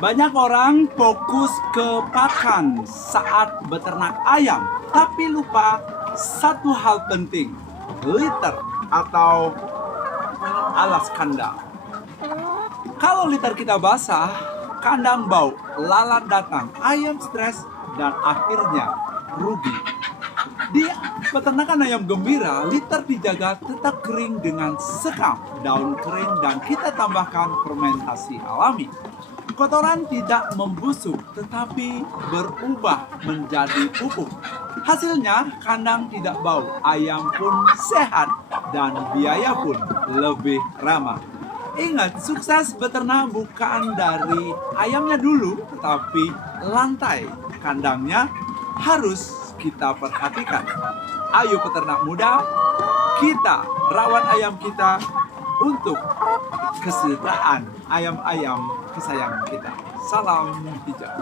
Banyak orang fokus ke pakan saat beternak ayam, tapi lupa satu hal penting, liter atau alas kandang. Kalau liter kita basah, kandang bau, lalat datang, ayam stres, dan akhirnya rugi. Di peternakan ayam gembira, liter dijaga tetap kering dengan sekam, daun kering, dan kita tambahkan fermentasi alami. Kotoran tidak membusuk, tetapi berubah menjadi pupuk. Hasilnya, kandang tidak bau, ayam pun sehat, dan biaya pun lebih ramah. Ingat, sukses beternak bukan dari ayamnya dulu, tetapi lantai kandangnya harus kita perhatikan. Ayo peternak muda, kita rawat ayam kita untuk kesejahteraan ayam-ayam kesayangan kita. Salam hijau.